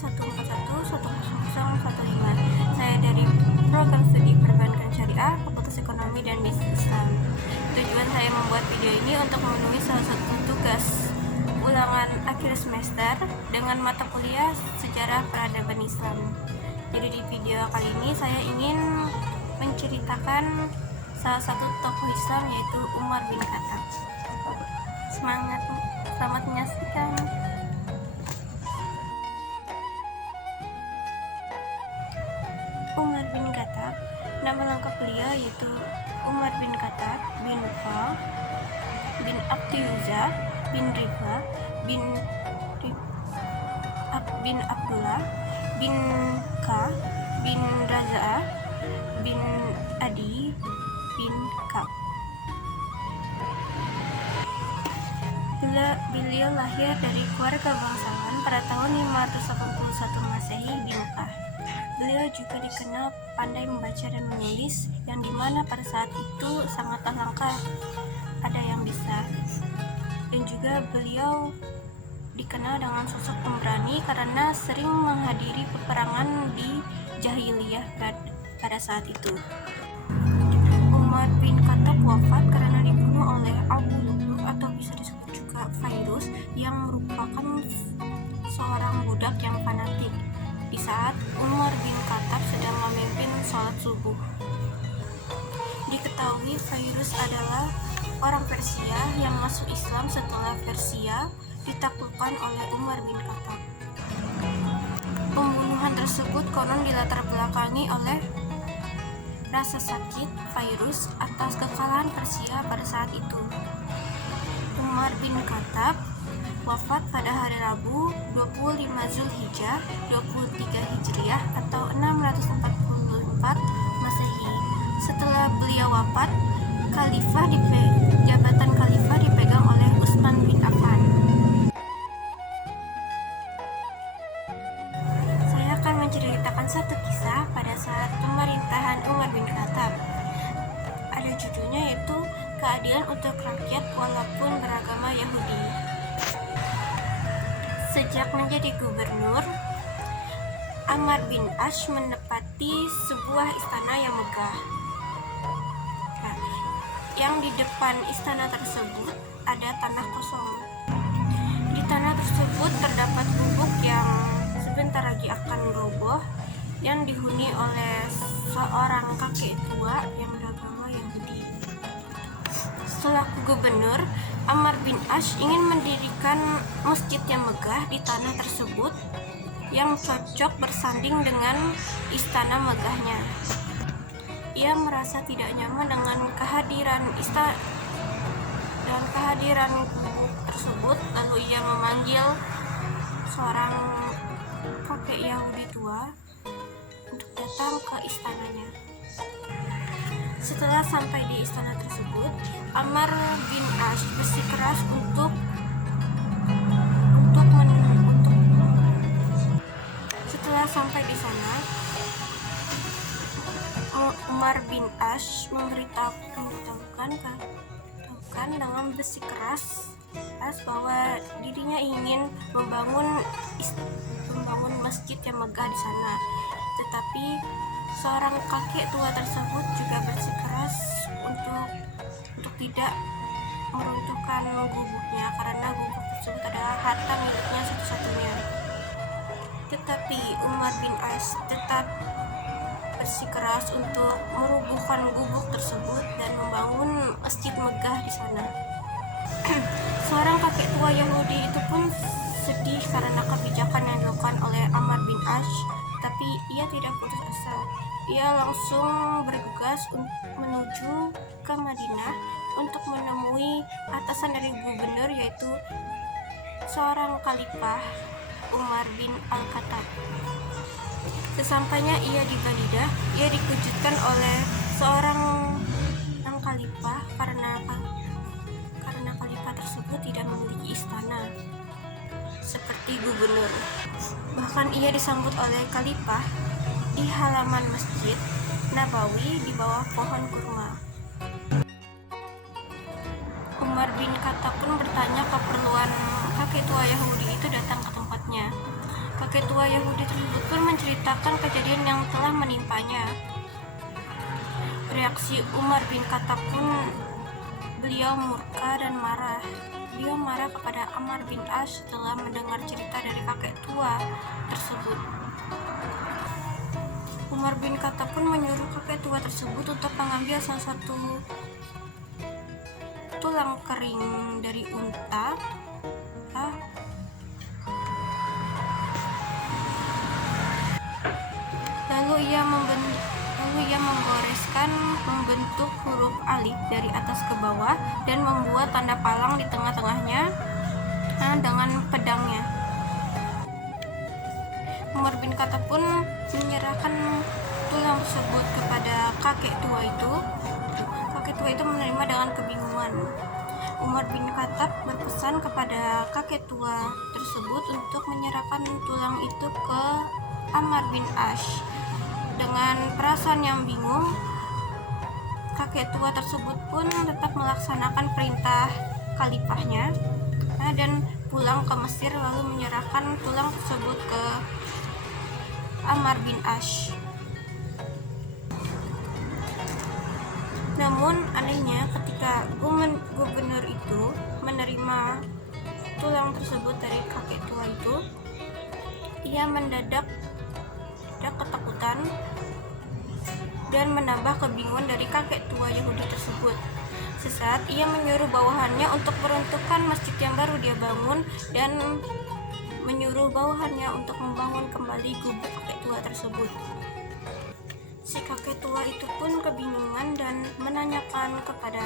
141100015. Saya dari program studi perbankan syariah, Fakultas Ekonomi dan Bisnis Islam. Tujuan saya membuat video ini untuk memenuhi salah satu tugas ulangan akhir semester dengan mata kuliah Sejarah Peradaban Islam. Jadi di video kali ini saya ingin menceritakan salah satu tokoh Islam, yaitu Umar bin Khattab. Semangat, selamat menyaksikan. Umar bin Khattab, nama lengkap beliau yaitu Umar bin Khattab bin Fa bin Abdiyuzza bin Rifa bin Abdullah bin Ka bin Raza'a bin Adi bin Ka'b. Beliau lahir dari keluarga bangsawan pada tahun 581 Masehi di Mekah. Beliau juga dikenal pandai membaca dan menulis, yang dimana pada saat itu sangatlah langka ada yang bisa. Dan juga beliau dikenal dengan sosok pemberani karena sering menghadiri peperangan di jahiliyah pada saat itu. Umar bin Khattab wafat karena dibunuh oleh Abu Lu'lu' atau bisa disebut juga Fairuz, yang merupakan seorang budak yang fanatik di saat Umar bin Khattab sedang memimpin sholat subuh. Diketahui Fairuz adalah orang Persia yang masuk Islam setelah Persia ditaklukkan oleh Umar bin Khattab. Pembunuhan tersebut konon dilatar belakangi oleh rasa sakit Fairuz atas kekalahan Persia pada saat itu. Umar bin Khattab wafat pada hari Rabu 25 Zulhijjah 23 Hijriah atau 644 Masehi. Setelah beliau wafat, jabatan khalifah dipegang oleh Utsman bin Affan. Saya akan menceritakan satu kisah pada saat pemerintahan Umar bin Khattab. Ada judulnya, yaitu Keadilan untuk Rakyat Walaupun Beragama Yahudi. Sejak menjadi gubernur, Amr bin As menempati sebuah istana yang megah. Yang di depan istana tersebut ada tanah kosong. Di tanah tersebut terdapat gubuk yang sebentar lagi akan roboh, yang dihuni oleh seorang kakek tua yang beragama Yahudi. Selaku gubernur, Amr bin As ingin mendirikan masjid yang megah di tanah tersebut yang cocok bersanding dengan istana megahnya. Ia merasa tidak nyaman dengan kehadiran gubuk tersebut, lalu ia memanggil seorang kakek Yahudi tua untuk datang ke istananya. Setelah sampai di istana tersebut, Amr bin As bersikeras setelah sampai di sana, Umar bin As memberitahukan dengan bersikeras bahwa dirinya ingin membangun masjid yang megah di sana. Tetapi seorang kakek tua tersebut juga bersikeras untuk tidak meruntuhkan gubuknya, karena gubuk tersebut adalah harta miliknya satu-satunya. Tetapi Umar bin As tetap bersikeras untuk merubuhkan gubuk tersebut dan membangun masjid megah di sana. Seorang kakek tua Yahudi itu pun sedih karena kebijakan yang dilakukan oleh Amr bin As, tapi ia tidak putus asa. Ia langsung bergegas menuju ke Madinah untuk menemui atasan dari gubernur, yaitu seorang khalifah Umar bin Al-Khattab. Sesampainya ia di Banidah, ia dikejutkan oleh seorang khalifah karena khalifah tersebut tidak memiliki istana seperti gubernur. Bahkan ia disambut oleh khalifah di halaman Masjid Nabawi di bawah pohon kurma. Umar bin Khattab pun bertanya keperluan kakek tua Yahudi itu datang ke tempatnya. Kakek tua Yahudi tersebut pun menceritakan kejadian yang telah menimpanya. Reaksi Umar bin Khattab pun, beliau murka dan marah. Beliau marah kepada Ammar bin As setelah mendengar cerita dari kakek tua tersebut. Umar bin Khattab pun menyuruh kakek tua tersebut untuk mengambil salah satu tulang kering dari unta, lalu ia membentuk huruf alif dari atas ke bawah dan membuat tanda palang di tengah-tengahnya dengan pedangnya. Umar bin Khattab pun menyerahkan tulang tersebut kepada kakek tua itu. Kakek tua itu menerima dengan kebingungan. Umar bin Khattab berpesan kepada kakek tua tersebut untuk menyerahkan tulang itu ke Ammar bin As. Dengan perasaan yang bingung, kakek tua tersebut pun tetap melaksanakan perintah khalifahnya dan pulang ke Mesir, lalu menyerahkan tulang tersebut ke Ammar bin As. Namun anehnya, ketika gubernur itu menerima tulang tersebut dari kakek tua itu, ia mendadak ketakutan dan menambah kebingungan dari kakek tua Yahudi tersebut. Sesaat ia menyuruh bawahannya untuk meruntuhkan masjid yang baru dia bangun dan menyuruh bawahannya untuk membangun kembali gubuk kakek tua tersebut. Si kakek tua itu pun kebingungan dan menanyakan kepada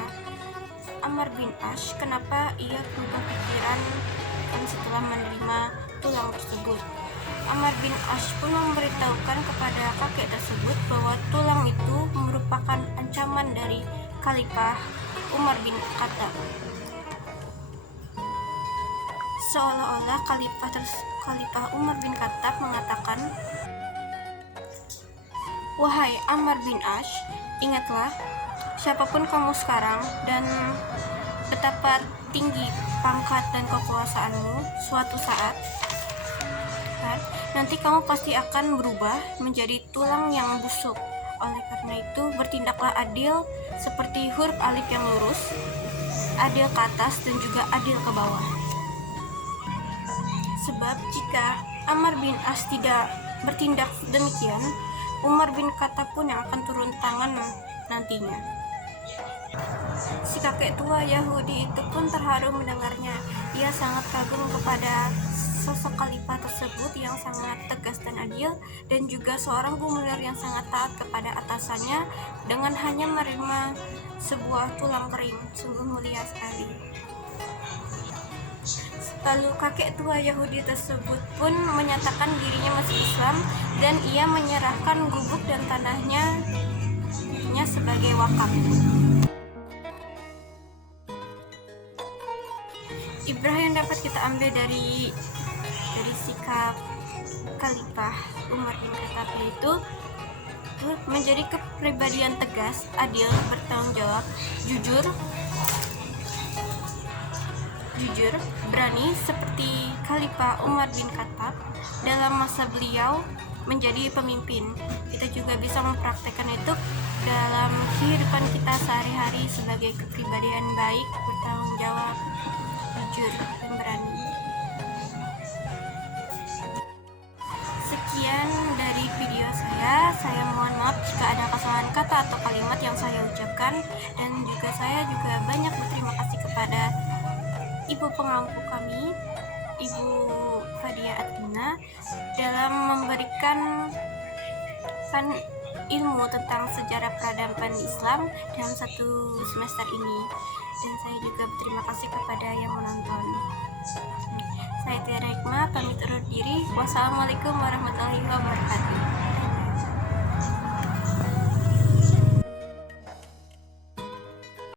Ammar bin As kenapa ia berubah pikiran setelah menerima tulang tersebut. Ammar bin As pun memberitahukan kepada kakek tersebut bahwa tulang itu merupakan ancaman dari Khalifah Umar bin Khattab. Seolah-olah Khalifah Umar bin Khattab mengatakan, "Wahai Ammar bin As, ingatlah, siapapun kamu sekarang dan betapa tinggi pangkat dan kekuasaanmu, suatu saat nanti kamu pasti akan berubah menjadi tulang yang busuk. Oleh karena itu, bertindaklah adil seperti huruf alif yang lurus, adil ke atas dan juga adil ke bawah. Sebab jika Ammar bin As tidak bertindak demikian, Umar bin Khattab pun yang akan turun tangan nantinya." Si kakek tua Yahudi itu pun terharu mendengarnya. Ia sangat kagum kepada sosok khalifah tersebut yang sangat tegas dan adil, dan juga seorang gubernur yang sangat taat kepada atasannya dengan hanya menerima sebuah tulang kering. Sungguh mulia sekali. Lalu kakek tua Yahudi tersebut pun menyatakan dirinya masuk Islam dan ia menyerahkan gubuk dan tanahnya sebagai wakaf. Ibrah yang dapat kita ambil dari sikap Khalifah Umar bin Khattab itu menjadi kepribadian tegas, adil, bertanggung jawab, jujur, berani seperti Khalifah Umar bin Khattab dalam masa beliau menjadi pemimpin. Kita juga bisa mempraktekkan itu dalam kehidupan kita sehari-hari sebagai kepribadian baik, bertanggung jawab, jujur, dan berani. Sekian dari video saya mohon maaf jika ada kesalahan kata atau kalimat yang saya ucapkan, dan juga saya banyak berterima kasih kepada ibu pengampu kami, Ibu Fadia Atina, dalam memberikan ilmu tentang sejarah peradaban Islam dalam satu semester ini. Dan saya juga berterima kasih kepada yang menonton. Saya Tiara Hikmah, pamit undur diri. Wassalamualaikum warahmatullahi wabarakatuh.